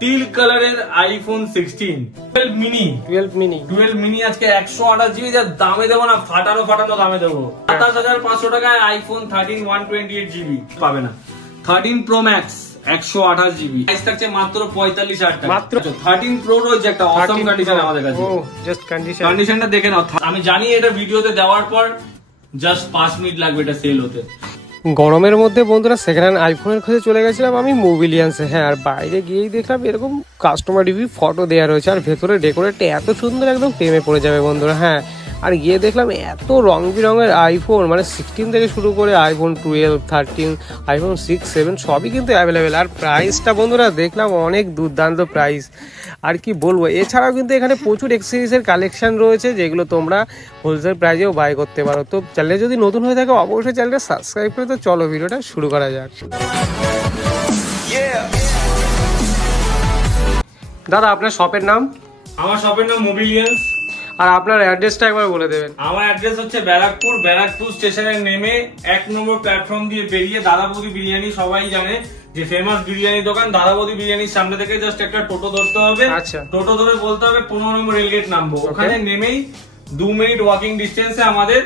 Till কালারের iPhone 16 12 mini আজকে 128 GB যা দামে দেবো না, ফাটানো দামে দেবো। 27,500 টাকায় আইফোন 13 128 জিবি পাবে না। 13 প্রো ম্যাক্স 128 জিবি প্রাইস থাকছে মাত্র 45,000 টাকা। মাত্র 13 প্রো রয়েছে একটা অসম কন্ডিশন আমাদের কাছে। জাস্ট কন্ডিশনটা দেখে নাও। আমি জানি এটা ভিডিওতে দেওয়ার পর জাস্ট 5 মিনিট লাগবে এটা সেল হতে। গরমের মধ্যে বন্ধুরা সেকেন্ড হ্যান্ড আইফোনের খোঁজে চলে গেছিলাম আমি মোবিলিয়ান্সে। হ্যাঁ, আর বাইরে গিয়েই দেখলাম এরকম কাস্টমার রিভিউ ফটো দেওয়া রয়েছে, আর ভেতরে ডেকোরেটটা এত সুন্দর, একদম প্রেমে পড়ে যাবে বন্ধুরা। হ্যাঁ, আর গিয়ে দেখলাম এত রং বেরঙের আইফোন, মানে 16 থেকে শুরু করে আইফোন 12, 13, আইফোন 6, 7 সবই কিন্তু অ্যাভেলেবেল। আর প্রাইসটা বন্ধুরা দেখলাম অনেক দুর্দান্ত প্রাইস, আর কি বলবো। এছাড়াও কিন্তু এখানে প্রচুর এক্সেসরিজের কালেকশন রয়েছে যেগুলো তোমরা হোলসেল প্রাইসেও বাই করতে পারো। তো চ্যানেলে যদি নতুন হয়ে থাকে অবশ্যই চ্যানেলটা সাবস্ক্রাইব করে। তো চলো ভিডিওটা শুরু করা যাক। দাদা আপনার শপের নাম? আমার শপের নাম মোবিলিয়ান্স। আর আপনার অ্যাড্রেসটা একবার বলে দেবেন। আমার অ্যাড্রেস হচ্ছে ব্যারাকপুর স্টেশনে নেমে 1 নম্বর প্ল্যাটফর্ম দিয়ে বেরিয়ে দাদাবৌদি বিরিয়ানি, সবাই জানে যে ফেমাস বিরিয়ানি দোকান, দাদাবৌদি বিরিয়ানির সামনে থেকে জাস্ট একটা টোটো ধরতে হবে। আচ্ছা, টোটো ধরে বলতে হবে 15 নম্বর রেলগেট নামবো। ওখানে নেমেই 2 মিনিট ওয়াকিং ডিস্টেন্সে আমাদের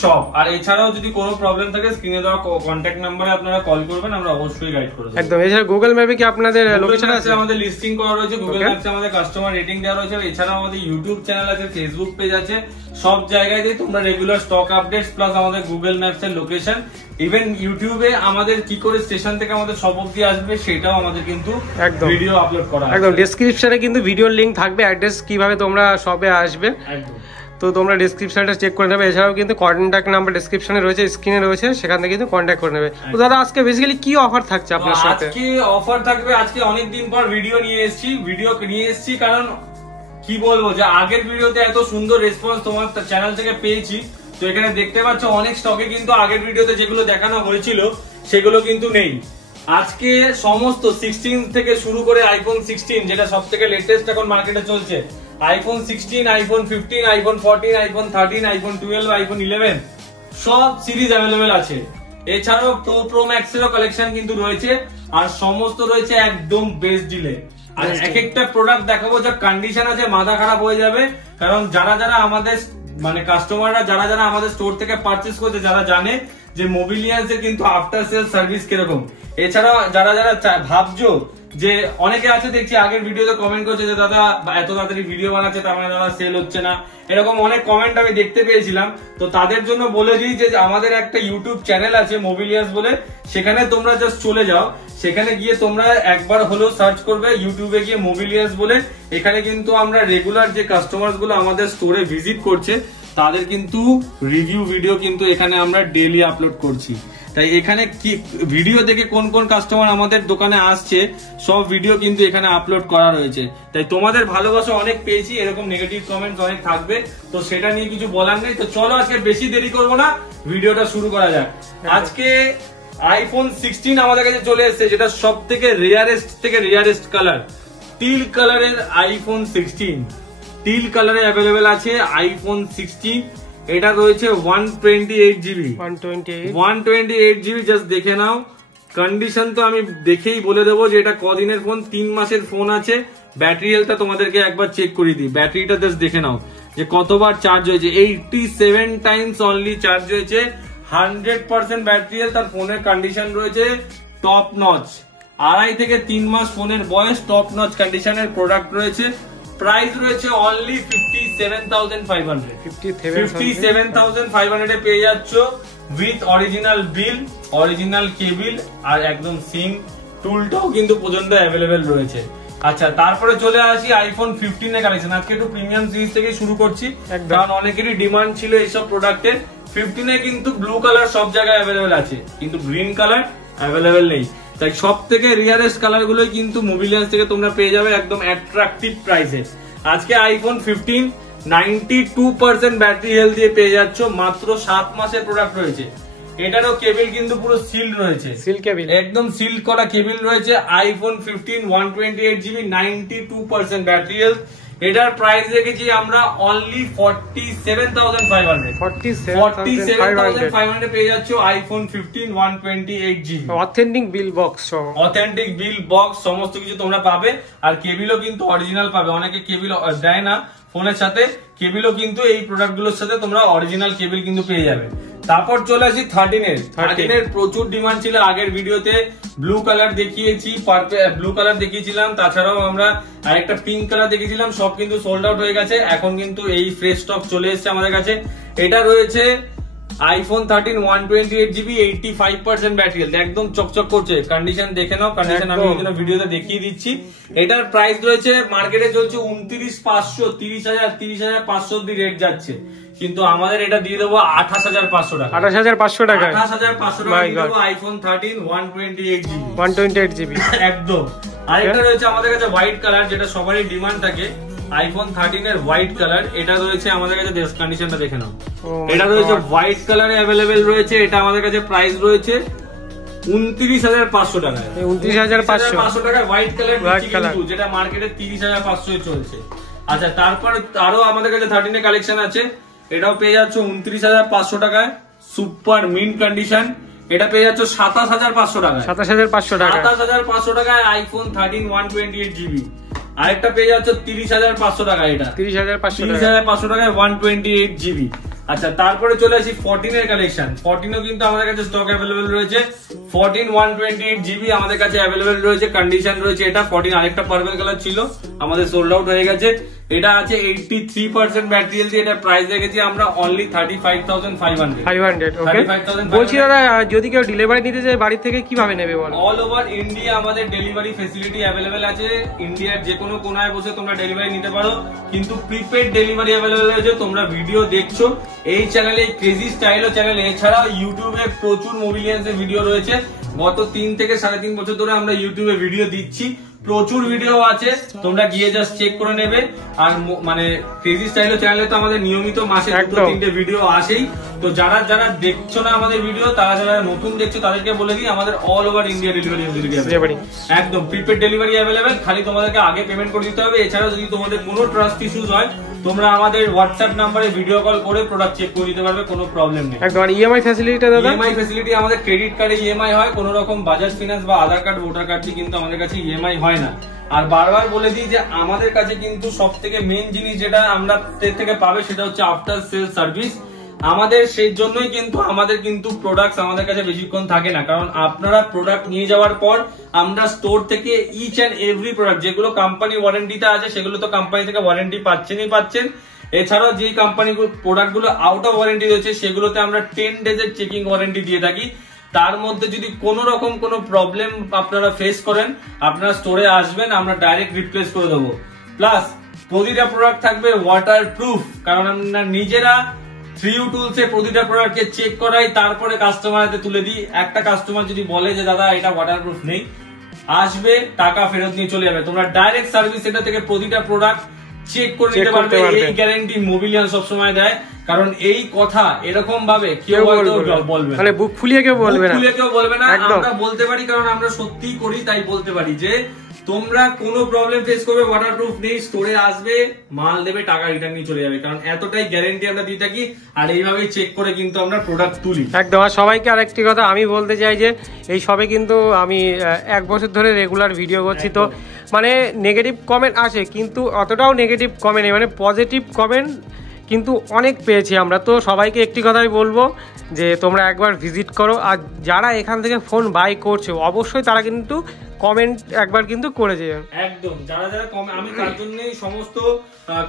শপ। আর এছাড়াও যদি কোনো প্রবলেম থাকে স্ক্রিনে দেওয়া কন্ট্যাক্ট নাম্বারে আপনারা কল করবেন, আমরা অবশ্যই গাইড করে দেব। একদম। এছাড়া গুগল ম্যাপে কি আপনাদের লোকেশন আছে? আমাদের লিস্টিং করা রয়েছে গুগল ম্যাপে, আমাদের কাস্টমার রেটিং দেওয়া রয়েছে। এছাড়াও আমাদের ইউটিউব চ্যানেল আছে, ফেসবুক পেজ আছে, সব জায়গায় তোমরা রেগুলার স্টক আপডেটস প্লাস আমাদের গুগল ম্যাপস এর লোকেশন, ইভেন ইউটিউবে আমাদের কি করে স্টেশন থেকে আমাদের শপ অবধি আসবে সেটাও আমাদের কিন্তু ভিডিও আপলোড করা আছে। একদম ডেসক্রিপশনে কিন্তু ভিডিওর লিংক থাকবে, অ্যাড্রেস কিভাবে তোমরা শপে আসবে একদম। তো তোমরা ডেসক্রিপশনটা চেক করে নেবে। এছাড়াও কিন্তু কন্ট্যাক্ট নাম্বার ডেসক্রিপশনে রয়েছে, স্ক্রিনে রয়েছে, সেখান থেকে কিন্তু কন্ট্যাক্ট করে নেবে। তো দাদা আজকে বেসিক্যালি কি অফার থাকছে আপনার সাথে? আজকে অফার থাকবে, আজকে অনেকদিন পর ভিডিও নিয়ে এসেছি কারণ কি বলবো যে আগের ভিডিওতে এত সুন্দর রেসপন্স তোমার চ্যানেল থেকে পেয়েছি। তো এখানে দেখতে পাচ্ছ অনেক স্টকে কিন্তু আগের ভিডিওতে যেগুলো দেখানো হয়েছিল সেগুলো কিন্তু নেই। আজকে সমস্ত 16 থেকে শুরু করে আইফোন 16 যেটা সব থেকে লেটেস্ট এখন মার্কেটে চলছে, iPhone 16, iPhone 15, iPhone 14, iPhone 13, iPhone 12, iPhone 11 সব সিরিজ অ্যাভেলেবেল আছে। এছাড়াও প্রো ম্যাক্স এরও কালেকশন কিন্তু রয়েছে, আর সমস্ত রয়েছে একদম বেস্ট ডিলে। আর এক একটা প্রোডাক্ট দেখাবো যা কন্ডিশন আছে মাথা খারাপ হয়ে যাবে, কারণ যারা আমাদের মানে কাস্টমাররা যারা আমাদের স্টোর থেকে পারচেস করছে, যারা জানে যে মোবিলিয়ান্স এর কিন্তু আফটার সেল সার্ভিস কিরকম। এছাড়াও যারা ভাবছো যে অনেকে আছে দেখছি আগের ভিডিওতে কমেন্ট করছে যে দাদা এত তাড়াতাড়ি ভিডিও বানাচ্ছে তার মানে দাদা সেল হচ্ছে না, এরকম অনেক কমেন্ট আমি দেখতে পেয়েছিলাম। তো তাদের জন্য বলে দিই যে আমাদের একটা ইউটিউব চ্যানেল আছে মোবিলিয়ান্স বলে, সেখানে তোমরা জাস্ট চলে যাও, সেখানে গিয়ে তোমরা একবার হলেও সার্চ করবে ইউটিউবে গিয়ে মোবিলিয়ান্স বলে। এখানে কিন্তু আমরা রেগুলার যে কাস্টমার গুলো আমাদের স্টোরে ভিজিট করছে তাদের কিন্তু রিভিউ ভিডিও কিন্তু এখানে আমরা ডেইলি আপলোড করছি। তাই এখানে কি ভিডিও দেখে কোন কোন কাস্টমার আমাদের দোকানে আসছে সব ভিডিও কিন্তু এখানে আপলোড করা রয়েছে। তাই তোমাদের ভালোবাসা অনেক পেয়েছি, এরকম নেগেটিভ কমেন্টস অনেক থাকবে, তো সেটা নিয়ে কিছু বলার নেই। তো চলো আজকে বেশি দেরি করবো না, ভিডিওটা শুরু করা যাক। আজকে আইফোন 16 আমাদের কাছে চলে এসেছে, যেটা সব থেকে রেয়ারেস্ট কালার, টিল কালারের আইফোন 16 টিল কালারে অ্যাভেলেবেল আছে আইফোন 16। এটা রয়েছে 128 জিবি। জাস্ট দেখে নাও কন্ডিশন, তো আমি দেখেই বলে দেবো যে এটা কদিনের ফোন, 3 মাসের ফোন আছে। ব্যাটারি হেলথটা তোমাদেরকে একবার চেক করে দিই, ব্যাটারিটা জাস্ট দেখে নাও যে কতবার চার্জ হয়েছে, 87 টাইমস অনলি চার্জ হয়েছে, 100% ব্যাটারি হেলথ। তার ফোনের কন্ডিশন রয়েছে টপ নচ, 2.5 থেকে 3 মাস ফোনের বয়স, টপ নচ কন্ডিশনের প্রোডাক্ট রয়েছে। প্রাইস রয়েছে অনলি 57,500 এ পেয়ে যাচ্ছ with original bill, original cable, আর একদম সিম টুলটাও কিন্তু পর্যন্ত অ্যাভেলেবেল রয়েছে। আচ্ছা, তারপরে চলে আসি আইফোন 15 এর কালেকশন। আজকে একটু প্রিমিয়াম সিরিজ থেকে শুরু করছি, কারণ অনেকেরই ডিমান্ড ছিল এইসব প্রোডাক্টের। 15 এ কিন্তু ব্লু কালার সব জায়গায় অ্যাভেলেবেল আছে, কিন্তু গ্রিন কালার অ্যাভেলেবেল নেই। তাই সব থেকে রিয়ারেস্ট কালার গুলোই কিন্তু মোবিলিয়ান্স থেকে তোমরা পেয়ে যাবে একদম অ্যাট্রাকটিভ প্রাইসে। আজকে আইফোন 15 92% ব্যাটারি হেলথ দিয়ে পেয়ে যাচ্ছ, মাত্র 7 মাসের প্রোডাক্ট রয়েছে। এটারও কেবিল কিন্তু পুরো সিল রয়েছে, সিল কেবিল, একদম সিল করা কেবিল রয়েছে। IPhone 15 128 GB 92% battery health. এটার প্রাইস রেখেছি আমরা অনলি 47,500 পেয়ে যাচ্ছ iPhone 15 128GB authentic bill box, authentic bill box সমস্ত কিছু তোমরা পাবে। আর কেবিলও কিন্তু অরিজিনাল পাবে, অনেকে কেবিল দেয় না ফোনের সাথে, কেবিলও কিন্তু এই প্রোডাক্ট গুলোর সাথে তোমরা অরিজিনাল কেবিল কিন্তু পেয়ে যাবে। তারপর চলে আসি 13 প্রচুর ডিমান্ড ছিল আগের ভিডিওতে, ব্লু কালার দেখিয়েছি, ব্লু কালার দেখিয়েছিলাম, তাছাড়াও আমরা আরেকটা পিঙ্ক কালার দেখিয়েছিলাম, সব কিন্তু সোল্ড আউট হয়ে গেছে। এখন কিন্তু এই ফ্রেশ স্টক চলে এসেছে আমাদের কাছে। এটা রয়েছে আইফোন 13 128GB 85% ব্যাটারি হেলথ, একদম চকচক করছে। কন্ডিশন দেখে নাও, কন্ডিশন আমি ভিডিওতে দেখিয়ে দিচ্ছি। এটার প্রাইস রয়েছে মার্কেটে চলছে 29,500, 30,500 অব্দি রেট যাচ্ছে, কিন্তু আমাদের এটা দিয়ে দেবো 28,500 টাকা। 28,500 টাকা, 28,500 টাকা দিয়ে দেবো আইফোন 13 128GB একদম। আরেকটা রয়েছে আমাদের কাছে হোয়াইট কালার, যেটা সবারই ডিমান্ড থাকে, আইফোন 13 এর হোয়াইট কালার। এটা রয়েছে আমাদের কাছে, কন্ডিশনটা দেখে নাও, এটা রয়েছে হোয়াইট কালারে অ্যাভেলেবেল রয়েছে। এটা আমাদের কাছে প্রাইস রয়েছে 29,500 টাকায়, 29,500 টাকায় হোয়াইট কালার, যেটা মার্কেটে 30,500 চলছে। আচ্ছা, তারপর আরো আমাদের কাছে 13 এর কালেকশন আছে, এটাও পেয়ে যাচ্ছ 29,500 টাকায়, সুপার মিন্ট কন্ডিশন। এটা পেয়ে যাচ্ছ 27,500 টাকায়, 27,500 টাকায় আইফোন 13 128GB। আরেকটা পেয়ে যাচ্ছ 30,500 টাকা, এটা 30,500 টাকায় 128GB। আচ্ছা, তারপরে চলে আসি 14 এর কালেকশন। 14ও কিন্তু আমাদের কাছে স্টক অ্যাভেলেবেল রয়েছে, 14 128GB আমাদের কাছে অ্যাভেলেবেল রয়েছে, কন্ডিশন রয়েছে। এটা 14 আরেকটা পার্পল কালার ছিল, আমাদের সোল্ড আউট হয়ে গেছে। এটা আছে 83% ব্যাটারি হেলথ, এটা প্রাইস রেখেছি আমরা অনলি 35,500। বলছি দাদা, যদি কেউ ডেলিভারি নিতে চায় বাড়ি থেকে কিভাবে নেবে বলো? অল ওভার ইন্ডিয়া আমাদের ডেলিভারি ফেসিলিটি অ্যাভেলেবেল আছে, ইন্ডিয়ার যে কোনো কোনায় বসে তোমরা ডেলিভারি নিতে পারো, কিন্তু প্রিপেড ডেলিভারি অ্যাভেলেবেল আছে। তোমরা ভিডিও দেখছো এই চ্যানেলে, ক্রেজি স্টাইল চ্যানেল, এছাড়াও ইউটিউবে প্রচুর মোবিলিয়ান্সের ভিডিও রয়েছে। গত 3 থেকে 3.5 বছর ধরে আমরা ইউটিউবে ভিডিও দিচ্ছি, প্রচুর ভিডিও আছে, তোমরা গিয়ে জাস্ট চেক করে নেবে। আর মানে ক্রেজি স্টাইল চ্যানেলে তো আমাদের নিয়মিত মাসে 2-3টে ভিডিও আসেই। তো যারা যারা দেখছো না আমাদের ভিডিও, তারা যারা নতুন দেখছো তাদেরকে বলে দিই, আমাদের অল ওভার ইন্ডিয়া ডেলিভারি একদম প্রিপেড ডেলিভারি অ্যাভেলেবেল, খালি তোমাদেরকে আগে পেমেন্ট করে দিতে হবে। এছাড়াও যদি তোমাদের কোনো ট্রাস্ট ইস্যুস হয়, তোমরা আমাদের হোয়াটসঅ্যাপ নাম্বারে ভিডিও কল করে প্রোডাক্ট চেক করে দিতে পারবে, কোনো প্রবলেম নেই। একদম। ইএমআই ফ্যাসিলিটি দাদা? ইএমআই ফ্যাসিলিটি আমাদের ক্রেডিট কার্ডে ইএমআই হয়, কোনো রকম বাজাজ ফিনান্স বা আধার কার্ড, ভোটার কার্ড দিয়ে কিন্তু আমাদের কাছে ইএমআই হয় না। আর বারবার বলে দিই যে আমাদের কাছে কিন্তু সবথেকে মেইন জিনিস যেটা আমরা থেকে পাবে, সেটা হচ্ছে আফটার সেল সার্ভিস। আমাদের সেই জন্যই কিন্তু আমাদের কিন্তু প্রোডাক্টস আমাদের কাছে বেশিক্ষণ থাকে না, কারণ আপনারা প্রোডাক্ট নিয়ে যাওয়ার পর আমরা স্টোর থেকে ইচ এন্ড এভরি প্রোডাক্ট, যেগুলো কোম্পানি ওয়ারেন্টিতে আছে সেগুলো তো কোম্পানি থেকে ওয়ারেন্টি পাচ্ছেন। এছাড়াও যে কোম্পানি প্রোডাক্ট গুলো আউট অফ ওয়ারেন্টি রয়েছে, সেগুলোতে আমরা 10 ডেজের চেকিং ওয়ারেন্টি দিয়ে থাকি। তার মধ্যে যদি কোন রকম কোনো প্রবলেম আপনারা ফেস করেন, আপনারা স্টোরে আসবেন, আমরা ডাইরেক্ট রিপ্লেস করে দেবো। প্লাস প্রতিটা প্রোডাক্ট থাকবে ওয়াটার প্রুফ, কারণ আমরা নিজেরা 3U টুলস এ প্রতিটা প্রোডাক্টকে চেক করাই, তারপরে কাস্টমার হাতে তুলে দিই। একটা কাস্টমার যদি বলে যে দাদা এটা ওয়াটার প্রুফ নেই, আসবে, টাকা ফেরত নিয়ে চলে যাবে। তোমরা ডাইরেক্ট সার্ভিস সেন্টার থেকে প্রতিটা প্রোডাক্ট চেক করে নিতে পারবে। এই গ্যারান্টি মোবিলিয়ান সবসময় দেয়, কারণ এই কথা এরকম ভাবে কেউ হয়তো বলবে না, মানে বুক ফুলিয়ে কেউ বলবে না, কেউ বলবে না। আমরা বলতে পারি, কারণ আমরা সত্যিই করি, তাই বলতে পারি যে তোমরা কোনো প্রবলেম ফেস করবে, ওয়াটারপ্রুফ নেই, স্টোরে আসবে, মাল দেবে, টাকা রিটার্ন নিয়ে চলে যাবে, কারণ এতটাই গ্যারান্টি আমরা দিয়ে থাকি। আর এইভাবেই চেক করে কিন্তু আমরা প্রোডাক্ট তুলি একদম। আর সবাইকে আরেকটি কথা আমি বলতে চাই যে এই সবে কিন্তু আমি 1 বছর ধরে রেগুলার ভিডিও করছি, তো মানে নেগেটিভ কমেন্ট আসে, কিন্তু অতটাও নেগেটিভ কমেন্ট নেই, মানে পজিটিভ কমেন্ট কিন্তু অনেক পেয়েছি আমরা। তো সবাইকে একটি কথাই বলবো যে তোমরা একবার ভিজিট করো, আর যারা এখান থেকে ফোন বাই করছে অবশ্যই তারা কিন্তু কমেন্ট একবার কিন্তু করে যাবেন। একদম, যারা যারা আমি তার জন্যই সমস্ত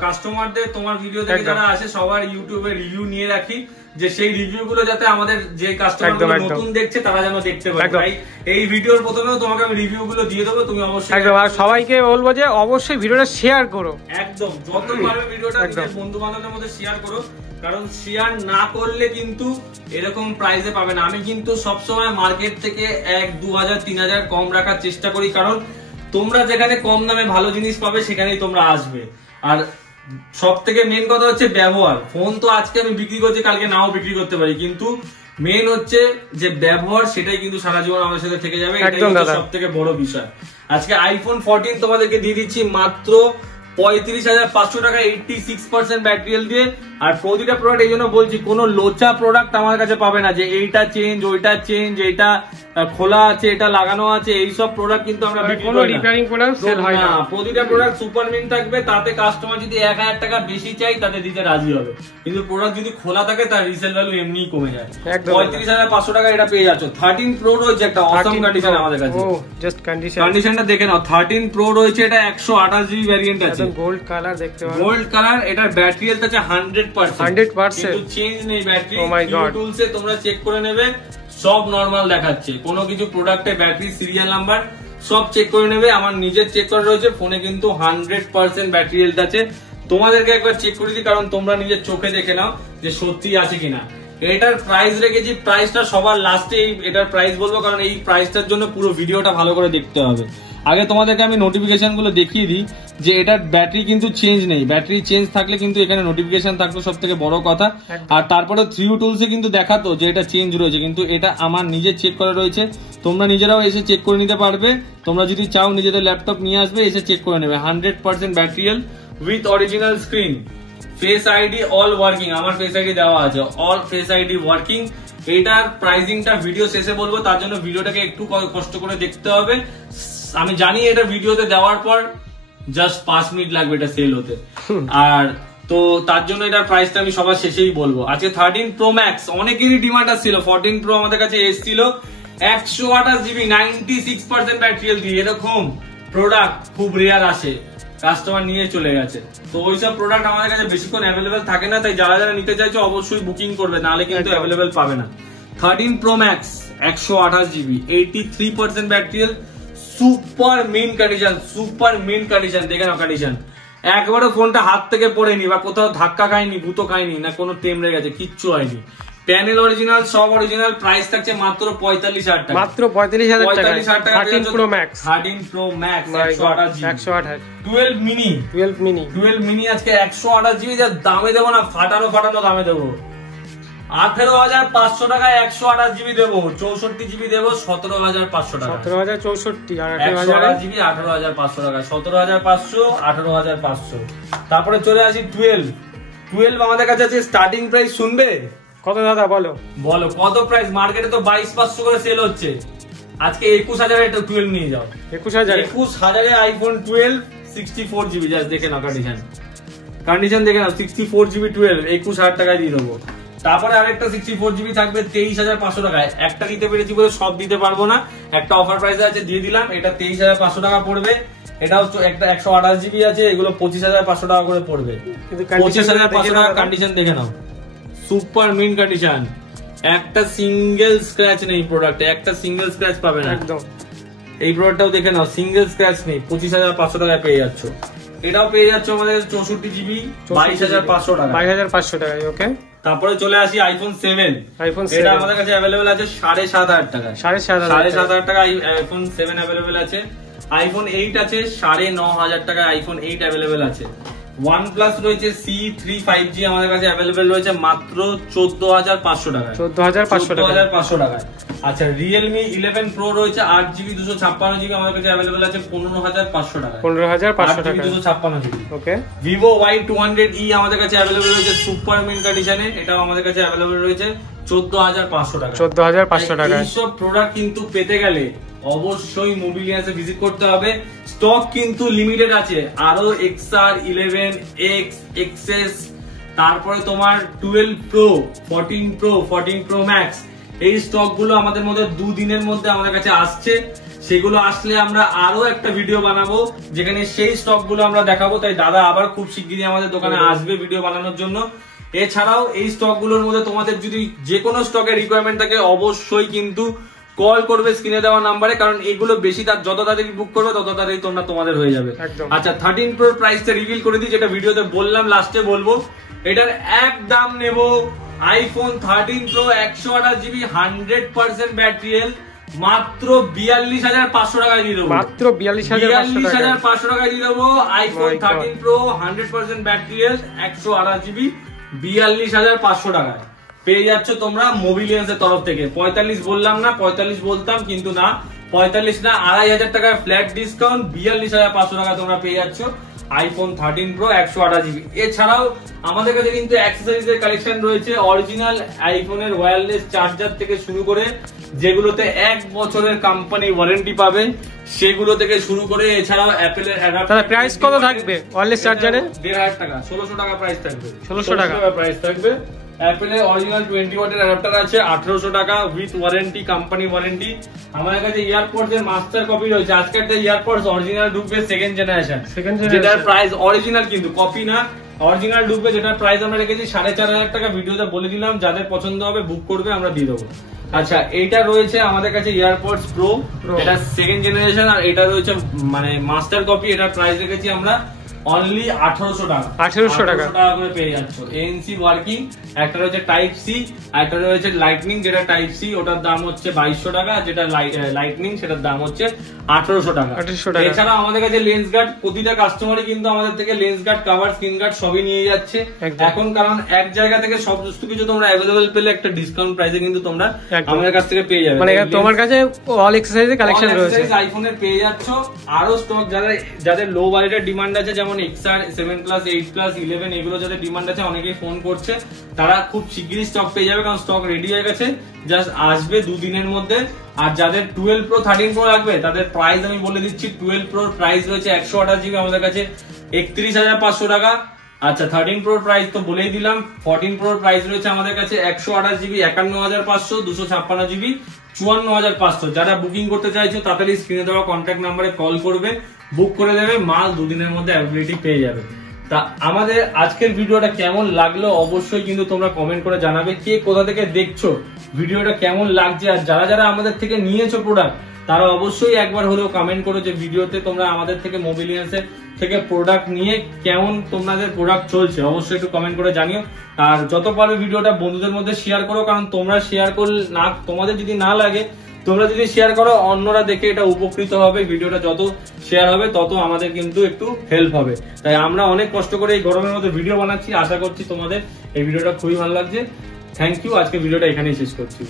কাস্টমারদের তোমার ভিডিও দেখে যারা আসে সবার ইউটিউবে রিভিউ নিয়ে রাখি, যে সেই রিভিউ গুলো যাতে আমাদের যে কাস্টমার নতুন দেখছে তারা যেন দেখতে পারে। তাই এই ভিডিওর প্রথমেও তোমাকে আমি রিভিউ গুলো দিয়ে দেবো, তুমি অবশ্যই একদম। আর সবাইকে বলবো যে অবশ্যই ভিডিওটা শেয়ার করো, একদম যত পারবে ভিডিওটা নিজের বন্ধু বান্ধবদের মধ্যে শেয়ার করো, কারণ শেয়ার না করলে কিন্তু এরকম প্রাইসে পাবে না। আমি কিন্তু সবসময় মার্কেট থেকে 1, 2,000, 3,000 কম রাখার চেষ্টা করি, কারণ তোমরা যেখানে কম দামে ভালো জিনিস পাবে সেখানেই তোমরা আসবে। আর সব থেকে মেন কথা হচ্ছে ব্যবহার। ফোন তো আজকে আমি বিক্রি করছি, কালকে নাও বিক্রি করতে পারি, কিন্তু মেন হচ্ছে যে ব্যবহার, সেটাই কিন্তু সারা জীবন আমাদের সাথে থেকে যাবে। এটাই সব থেকে বড় বিষয়। আজকে আইফোন 14 তোমাদেরকে দিয়ে দিচ্ছি মাত্র 35,500 টাকা 86% ব্যাটারি হেলথ দিয়ে। আর প্রতিটা প্রোডাক্ট এই জন্য বলছি, কোনো লোচা প্রোডাক্ট আমার কাছে পাবে না যে এইটা চেঞ্জ, ওইটা চেঞ্জ, এইটা খোলা আছে, এটা লাগানো আছে, এইসব প্রোডাক্ট কিন্তু আমরা বিক্রি করি না। রিপেয়ারিং প্রোডাক্ট সেল হয় না। প্রতিটা প্রোডাক্ট সুপার মিন থাকবে, তাতে কাস্টমার যদি 1000 টাকা বেশি চাই তাতে দিতে রাজি হবে, কিন্তু প্রোডাক্ট যদি খোলা থাকে তার রিসেল ভ্যালু এমনিই কমে যায়। 35,500 টাকা এটা পেয়ে যাচ্ছ। 13 প্রো রয়েছে একটা অসম কন্ডিশন আমাদের কাছে। ও জাস্ট কন্ডিশনটা দেখে নাও। 13 প্রো রয়েছে, এটা 128 জিবি ভ্যারিয়েন্ট আছে, গোল্ড কালার দেখতে পাচ্ছ, গোল্ড কালার। এটার ব্যাটারি হেলথ আছে 100%, কিন্তু চেঞ্জ নেই ব্যাটারি। টুলসে তোমরা চেক করে নেবে, সব নরমাল দেখাচ্ছে, কোনো কিছু প্রোডাক্টে ব্যাটারি সিরিয়াল নাম্বার সব চেক করে নেবে। আমার নিজের চেক করা রয়েছে ফোনে, কিন্তু 100% ব্যাটারি হেলথ আছে। তোমাদেরকে একবার চেক করে দিই, কারণ তোমরা নিজের চোখে দেখে নাও যে সত্যি আছে কিনা। এটার প্রাইস রেখেছি, প্রাইসটা সবার লাস্টে এটার প্রাইস বলবো, কারণ এই প্রাইসটার জন্য পুরো ভিডিওটা ভালো করে দেখতে হবে। আগে তোমাদেরকে আমি নোটিফিকেশন গুলো দেখিয়ে দিই যে এটার ব্যাটারি কিন্তু চেঞ্জ নেই। ব্যাটারি চেঞ্জ থাকলে কিন্তু এখানে নোটিফিকেশন থাকলো সব থেকে বড় কথা। আর তারপরে 3U টুলসে কিন্তু দেখাতো যে এটা চেঞ্জ রয়েছে, কিন্তু এটা আমার নিজের চেক করা রয়েছে। তোমরা নিজেরাও এসে চেক করে নিতে পারবে, তোমরা যদি চাও নিজেদের ল্যাপটপ নিয়ে আসবে, এসে চেক করে নেবে। 100% battery health with original screen, face ID all working. আমার ফেস আইডি দেওয়া আছে, অল ফেস আইডি ওয়ার্কিং। এটার প্রাইসিংটা ভিডিও শেষে বলবো, তার জন্য ভিডিওটাকে একটু কষ্ট করে দেখতে হবে। আমি জানি এটা ভিডিওতে দেওয়ার পর জাস্ট 5 মিনিট লাগবে এটা সেল হতে, আর তো তার জন্য এটার প্রাইসটা আমি সবার শেষেই বলবো। আজকে 13 প্রো ম্যাক্স অনেকেরই ডিমান্ড আসছিল, 14 প্রো আমাদের কাছে এসেছিল 128 জিবি 96% ব্যাটারি হেলথ দিয়ে। এরকম প্রোডাক্ট খুব রেয়ার আসে, কাস্টমার নিয়ে চলে গেছে। তো ওইসব প্রোডাক্ট আমাদের কাছে বেশিক্ষণ অ্যাভেলেবেল থাকে না, তাই যারা যারা নিতে চাইছো অবশ্যই বুকিং করবে, নাহলে কিন্তু অ্যাভেলেবেল পাবে না। 13 pro max 128 GB 83% battery health, super mint condition, super mint condition. দেখে নাও কন্ডিশন, একবারও ফোনটা হাত থেকে পড়েনি বা কোথাও ধাক্কা খায়নি, গুঁতো খায়নি, না কোনো টেমড়ে গেছে, কিচ্ছু হয়নি। প্যানেল অরিজিনাল, সব অরিজিনাল। প্রাইস থাকছে মাত্র 45,000 টাকা, মাত্র 45,000 টাকা। 13 pro max, 13 pro max 128 12 mini আজকে 128 জিবি। যা দামে দেবো না, ফাটানো দামে দেবো। 18,500 টাকায় 128 জিবি দেবো, 64 জিবি দেবো 17,500 টাকা। 17,064 আর 128 জিবি 18,500 টাকা, 17,500, 18,500। তারপরে চলে আসি 12 আমাদের কাছে আছে। স্টার্টিং প্রাইস শুনবে কত দাদা? বলো কত প্রাইস। মার্কেটে তো 22,500 করে সেল হচ্ছে, আজকে 21,000 এটা 12 নিয়ে যাও। 21,000 আইফোন 12 64 জিবি। জাস্ট দেখে নাও কন্ডিশন দেখে নাও। 64 জিবি 12 21,000 টাকায় দিয়ে দেবো। তারপরে আরেকটা 64 জিবি থাকবে 23,500 টাকায়। একটা দিতে পেরেছি বলে সব দিতে পারবো না, একটা অফার প্রাইসে আছে দিয়ে দিলাম। এটা 23,500 টাকা পড়বে। এটাও একটা 128 জিবি আছে, এগুলো 25,500 টাকা করে পড়বে। 25,500 টাকা। কন্ডিশন দেখে নাও, সুপার মিন কন্ডিশন, একটা সিঙ্গেল স্ক্র্যাচ নেই প্রোডাক্টে, একটা সিঙ্গেল স্ক্র্যাচ পাবে না একদম। এই প্রোডাক্টটাও দেখে নাও, সিঙ্গেল স্ক্র্যাচ নেই, 25,500 টাকায় পেয়ে যাচ্ছ। এটাও পেয়ে যাচ্ছ আমাদের 64 জিবি 22,500 টাকা, 22,500 টাকায়। ওকে, তারপরে চলে আসি আইফোন 7। এটা আমাদের কাছে অ্যাভেলেবেল আছে 7,500 টাকা, 7,500 টাকা আইফোন 7 অ্যাভেলেবেল আছে। আইফোন 8 আছে 9,500 টাকা, আইফোন 8 অ্যাভেলেবেল আছে। OnePlus রয়েছে C3 5G আমাদের কাছে অ্যাভেলেবেল রয়েছে মাত্র 14,500 টাকায়, 14,500 টাকায়। আচ্ছা, Realme 11 Pro রয়েছে 8GB 256GB আমাদের কাছে অ্যাভেলেবেল আছে 15,500 টাকা, 15,500 টাকা 256GB। ওকে, Vivo Y200e আমাদের কাছে অ্যাভেলেবেল রয়েছে সুপার মিন কন্ডিশনে, এটাও আমাদের কাছে অ্যাভেলেবেল রয়েছে 14,500 টাকা, 14,500 টাকা। এইসব প্রোডাক্ট কিন্তু পেতে গেলে অবশ্যই মোবিলিয়াসে ভিজিট করতে হবে। স্টক কিন্তু লিমিটেড আছে। আরো XR 11X XS, তারপরে তোমার 12 Pro 14 Pro 14 Pro Max, এই স্টক গুলো আমাদের মধ্যে 2 দিনের মধ্যে আমাদের কাছে আসছে। সেগুলো আসলে আমরা আরো একটা ভিডিও বানাবো যেখানে সেই স্টক গুলো আমরা দেখাবো। তাই দাদা আবার খুব শিগগিরই আমাদের দোকানে আসবে ভিডিও বানানোর জন্য। এছাড়াও এই স্টক গুলোর মধ্যে তোমাদের যদি যে কোনো স্টকের রিকোয়ারমেন্ট থাকে অবশ্যই কিন্তু কল করবে স্ক্রিনে দেওয়া নাম্বারে, কারণ এগুলো বেশি যত তাড়াতাড়ি বুক করবে তত তাড়াতাড়ি তোমাদের হয়ে যাবে। আচ্ছা, 13 Pro প্রাইসটা রিভিল করে দিই, যেটা ভিডিওতে বললাম, লাস্টে বলবো। এটার এক দাম নেব iPhone 13 Pro 128GB 100% battery health মাত্র 42,500 টাকায় দিয়ে দেবো, মাত্র 42,500 টাকায় দিয়ে দেবো। IPhone 13 Pro 100% battery health 128GB 42,500 টাকায় পেয়ে যাচ্ছ তোমরা মোবিলিয়ান্সের তরফ থেকে। 45 বললাম না, 45 বলতাম কিন্তু না, 45 না, 2,500 টাকার ফ্ল্যাট ডিসকাউন্ট 42,500 টাকা তোমরা পেয়ে যাচ্ছ আইফোন 13 প্রো 128GB। এছাড়াও আমাদের কাছে কিন্তু অ্যাক্সেসরিজ এর কালেকশন রয়েছে, অরিজিনাল আইফোনের ওয়্যারলেস চার্জার থেকে শুরু করে যেগুলোতে 1 বছরের কোম্পানি ওয়ারেন্টি পাবে সেগুলো থেকে শুরু করে, এছাড়াও অ্যাপেলের তাহলে প্রাইস কত থাকবে ওয়্যারলেস চার্জারে? 1500 টাকা, 1600 টাকা প্রাইস থাকবে। 1600 টাকা প্রাইস থাকবে। অ্যাপেলের অরিজিনাল 20 ওয়াটের অ্যাডাপ্টার আছে 1800 টাকা উইথ ওয়ারেন্টি, কোম্পানি ওয়ারেন্টি। আমাদের কাছে ইয়ারপডস এর মাস্টার কপি রয়েছে। আজকের যে ইয়ারপডস অরিজিনাল ঢুকবে সেকেন্ড জেনারেশন, যেটার প্রাইস অরিজিনাল কিন্তু কপি না, অরিজিনাল ঢুকবে, যেটার প্রাইস আমরা রেখেছি 4500 টাকা। ভিডিওতে বলে দিলাম, যাদের পছন্দ হবে বুক করবে, আমরা দিয়ে দেবো। আচ্ছা, এইটা রয়েছে আমাদের কাছে ইয়ারপডস প্রো, এটা সেকেন্ড জেনারেশন, আর এটা রয়েছে মানে মাস্টার কপি। এটার প্রাইস রেখেছি আমরা অনলি 1800 টাকা। 1800 টাকা করে পেয়ে যাচ্ছ। এএনসি ওয়ার্কিং, একটা রয়েছে টাইপ সি, একটা রয়েছে লাইটনিং, যেটা টাইপ সি ওটার দাম হচ্ছে 2200 টাকা, যেটা লাইটনিং সেটার দাম হচ্ছে 1800 টাকা। এছাড়া আমাদের কাছে লেন্স গার্ড, প্রতিটা কাস্টমারই কিন্তু আমাদের থেকে lens guard, cover, screen guard সবই নিয়ে যাচ্ছে এখন, কারণ এক জায়গা থেকে সমস্ত কিছু তোমরা অ্যাভেলেবল পেলে একটা ডিসকাউন্ট প্রাইসে কিন্তু তোমরা আমাদের কাছ থেকে পেয়ে যাবে। মানে তোমার কাছে অল অ্যাক্সেসরিজ কালেকশন রয়েছে, আইফোনের পেয়ে যাচ্ছ। আরো স্টক যাদের লো বাজেটের ডিমান্ড আছে, যেমন XR 7 প্লাস, 8 প্লাস, 11 এগুলো যাদের ডিমান্ড আছে, অনেকেই ফোন করছে, তারা খুব শিগগিরই স্টক পেয়ে যাবে, কারণ স্টক রেডি হয়ে গেছে, জাস্ট আসবে 2 দিনের মধ্যে। আর যাদের 12 প্রো 13 প্রো লাগবে তাদের প্রাইস আমি বলে দিচ্ছি। 12 প্রোর প্রাইস রয়েছে 128GB আমাদের কাছে 31500 টাকা। আচ্ছা, 13 প্রোর প্রাইস তো বলেই দিলাম। 14 প্রোর প্রাইস রয়েছে আমাদের কাছে 128GB 51500, 256GB 54500। যারা বুকিং করতে চাইছো তাড়াতাড়ি স্ক্রিনে দেওয়া কন্ট্যাক্ট নাম্বারে কল করবে, বুক করে দেবে, মাল 2 দিনের মধ্যে অ্যাভেলেবিলিটি পেয়ে যাবে। তা আমাদের আজকের ভিডিওটা কেমন লাগলো অবশ্যই কিন্তু তোমরা কমেন্ট করে জানাবে, কে কোথা থেকে দেখছো, ভিডিওটা কেমন লাগছে। আর যারা যারা আমাদের থেকে নিয়েছো প্রোডাক্ট, তারা অবশ্যই একবার হলেও কমেন্ট করো যে ভিডিওতে তোমরা আমাদের থেকে মোবিলিয়ান্সের থেকে প্রোডাক্ট নিয়ে কেমন তোমাদের প্রোডাক্ট চলছে, অবশ্যই একটু কমেন্ট করে জানিও। আর যত পারো ভিডিওটা বন্ধুদের মধ্যে শেয়ার করো, কারণ তোমরা শেয়ার করলে না, তোমাদের যদি না লাগে, তোমরা যদি শেয়ার করো অন্যরা দেখে এটা উপকৃত হবে। ভিডিওটা যত শেয়ার হবে তত আমাদের কিন্তু একটু হেল্প হবে। তাই আমরা অনেক কষ্ট করে এই গরমের মধ্যে ভিডিও বানাচ্ছি, আশা করছি তোমাদের এই ভিডিওটা খুবই ভালো লাগছে। থ্যাংক ইউ, আজকে ভিডিওটা এখানেই শেষ করছি।